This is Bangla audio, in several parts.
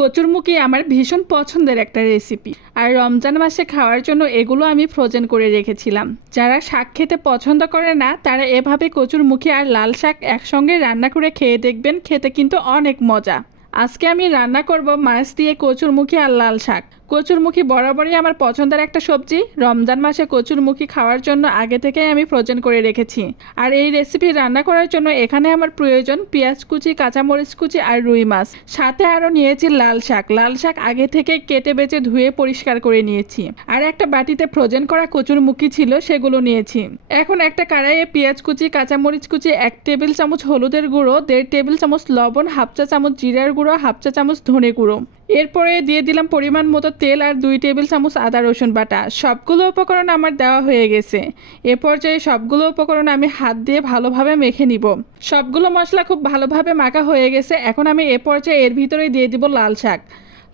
কচুরমুখী আমার ভীষণ পছন্দের একটা রেসিপি আর রমজান মাসে খাওয়ার জন্য এগুলো আমি ফ্রোজেন করে রেখেছিলাম। যারা শাক খেতে পছন্দ করে না, তারা এভাবে কচুরমুখি আর লাল শাক একসঙ্গে রান্না করে খেয়ে দেখবেন, খেতে কিন্তু অনেক মজা। আজকে আমি রান্না করব মাছ দিয়ে কচুরমুখী আর লাল শাক। কচুরমুখী বরাবরই আমার পছন্দের একটা সবজি। রমজান মাসে কচুরমুখী খাওয়ার জন্য আগে থেকেই আমি ফ্রোজেন করে রেখেছি। আর এই রেসিপি রান্না করার জন্য এখানে আমার প্রয়োজন পেঁয়াজ কুচি, কাঁচামরিচ কুচি আর রুই মাছ। সাথে আরও নিয়েছি লাল শাক। লাল শাক আগে থেকে কেটে বেছে ধুয়ে পরিষ্কার করে নিয়েছি। আর একটা বাটিতে ফ্রোজেন করা কচুরমুখী ছিল সেগুলো নিয়েছি। এখন একটা কড়াইয়ে পেঁয়াজ কুচি, কাঁচামরিচ কুচি, এক টেবিল চামচ হলুদের গুঁড়ো, দেড় টেবিল চামচ লবণ, হাফ চা চামচ জিরার গুঁড়ো, হাফ চা চামচ ধনে গুঁড়ো। এরপরে দিয়ে দিলাম পরিমাণ মতো তেল আর দুই টেবিল চামচ আদা, রসুন বাটা। সবগুলো উপকরণ আমার দেওয়া হয়ে গেছে। এ পর্যায়ে সবগুলো উপকরণ আমি হাত দিয়ে ভালোভাবে মেখে নিব। সবগুলো মশলা খুব ভালোভাবে মাখা হয়ে গেছে। এখন আমি এ পর্যায়ে এর ভিতরে দিয়ে দিব লাল শাক।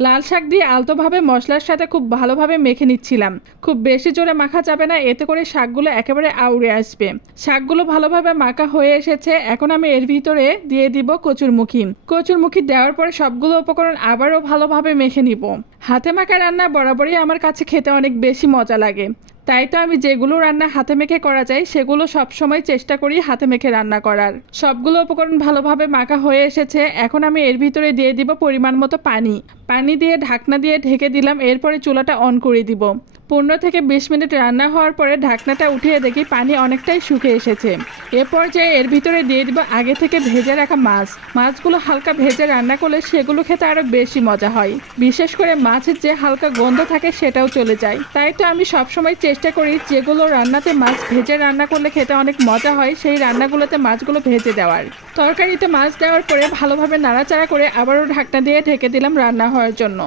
লাল শাক দিয়ে আলতোভাবে মশলার সাথে খুব ভালোভাবে মেখে নিচ্ছিলাম। খুব বেশি জোরে মাখা যাবে না, এতে করে শাকগুলো একেবারে আউড়ে আসবে। শাকগুলো ভালোভাবে মাখা হয়ে এসেছে, এখন আমি এর ভিতরে দিয়ে দিব কচুরমুখী। কচুরমুখী দেওয়ার পরে সবগুলো উপকরণ আবারও ভালোভাবে মেখে নিব। হাতে মাখা রান্না বরাবরই আমার কাছে খেতে অনেক বেশি মজা লাগে। তাই তো আমি যেগুলো রান্না হাতে মেখে করা যায়, সেগুলো সবসময় চেষ্টা করি হাতে মেখে রান্না করার। সবগুলো উপকরণ ভালোভাবে মাখা হয়ে এসেছে, এখন আমি এর ভিতরে দিয়ে দিব পরিমাণ মতো পানি। পানি দিয়ে ঢাকনা দিয়ে ঢেকে দিলাম, এরপরে চুলাটা অন করে দিব। পনেরো থেকে বিশ মিনিট রান্না হওয়ার পরে ঢাকনাটা উঠিয়ে দেখি পানি অনেকটাই শুকে এসেছে। এ পর্যায়ে এর ভিতরে দিয়ে দিব আগে থেকে ভেজে রাখা মাছ। মাছগুলো হালকা ভেজে রান্না করলে সেগুলো খেতে আরও বেশি মজা হয়। বিশেষ করে মাছের যে হালকা গন্ধ থাকে সেটাও চলে যায়। তাই তো আমি সবসময় চেষ্টা করি যেগুলো রান্নাতে মাছ ভেজে রান্না করলে খেতে অনেক মজা হয়, সেই রান্নাগুলোতে মাছগুলো ভেজে দেওয়ার। তরকারিতে মাছ দেওয়ার পরে ভালোভাবে নাড়াচাড়া করে আবারও ঢাকনা দিয়ে ঢেকে দিলাম রান্না হওয়ার জন্য।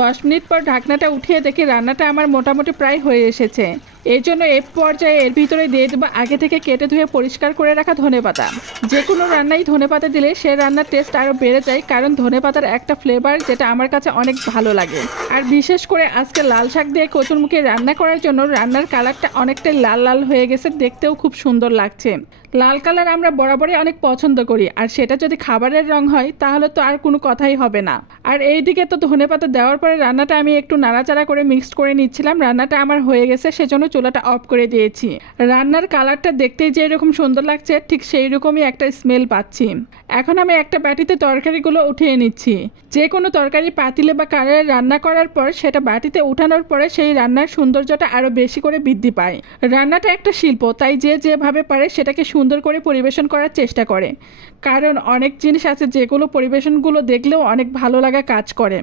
দশ মিনিট পর ঢাকনাটা উঠিয়ে দেখি রান্নাটা আমার মোটামুটি প্রায় হয়ে এসেছে। এই জন্য এ পর্যায়ে এর ভিতরে দিয়ে দেবো আগে থেকে কেটে ধুয়ে পরিষ্কার করে রাখা ধনেপাতা যে কোনো রান্নায় ধনেপাতা দিলে সে রান্নার টেস্ট আরও বেড়ে যায়, কারণ ধনেপাতার একটা ফ্লেভার যেটা আমার কাছে অনেক ভালো লাগে। আর বিশেষ করে আজকে লাল শাক দিয়ে কচুর কচুরমুখী রান্না করার জন্য রান্নার কালারটা অনেকটাই লাল লাল হয়ে গেছে, দেখতেও খুব সুন্দর লাগছে। লাল কালার আমরা বরাবরই অনেক পছন্দ করি, আর সেটা যদি খাবারের রং হয়, তাহলে তো আর কোনো কথাই হবে না। আর এইদিকে তো ধনেপাতা দেওয়ার পরে রান্নাটা আমি একটু নাড়াচাড়া করে মিক্সড করে নিচ্ছিলাম, রান্নাটা আমার হয়ে গেছে, সেজন্য চুলাটা অফ করে দিয়েছি। রান্নার কালারটা দেখতেই যে এরকম সুন্দর লাগছে, ঠিক সেই রকমই একটা স্মেল পাচ্ছি। এখন আমি একটা বাটিতে তরকারিগুলো উঠিয়ে নিচ্ছি। যে কোনো তরকারি পাতিলে বা কালারে রান্না করার পর সেটা বাটিতে উঠানোর পরে সেই রান্নার সৌন্দর্যটা আরও বেশি করে বৃদ্ধি পায়। রান্নাটা একটা শিল্প, তাই যে যেভাবে পারে সেটাকে সুন্দর করে পরিবেশন করার চেষ্টা করে। কারণ অনেক জিনিস আছে যেগুলো পরিবেশনগুলো দেখলেও অনেক ভালো লাগা কাজ করে।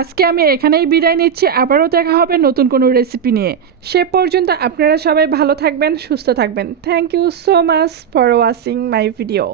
আজকে আমি এখানেই বিদায় নিচ্ছি, আবারও দেখা হবে নতুন কোনো রেসিপি নিয়ে। সে পর্যন্ত আপনারা সবাই ভালো থাকবেন সুস্থ থাকবেন। Thank you so much for watching my video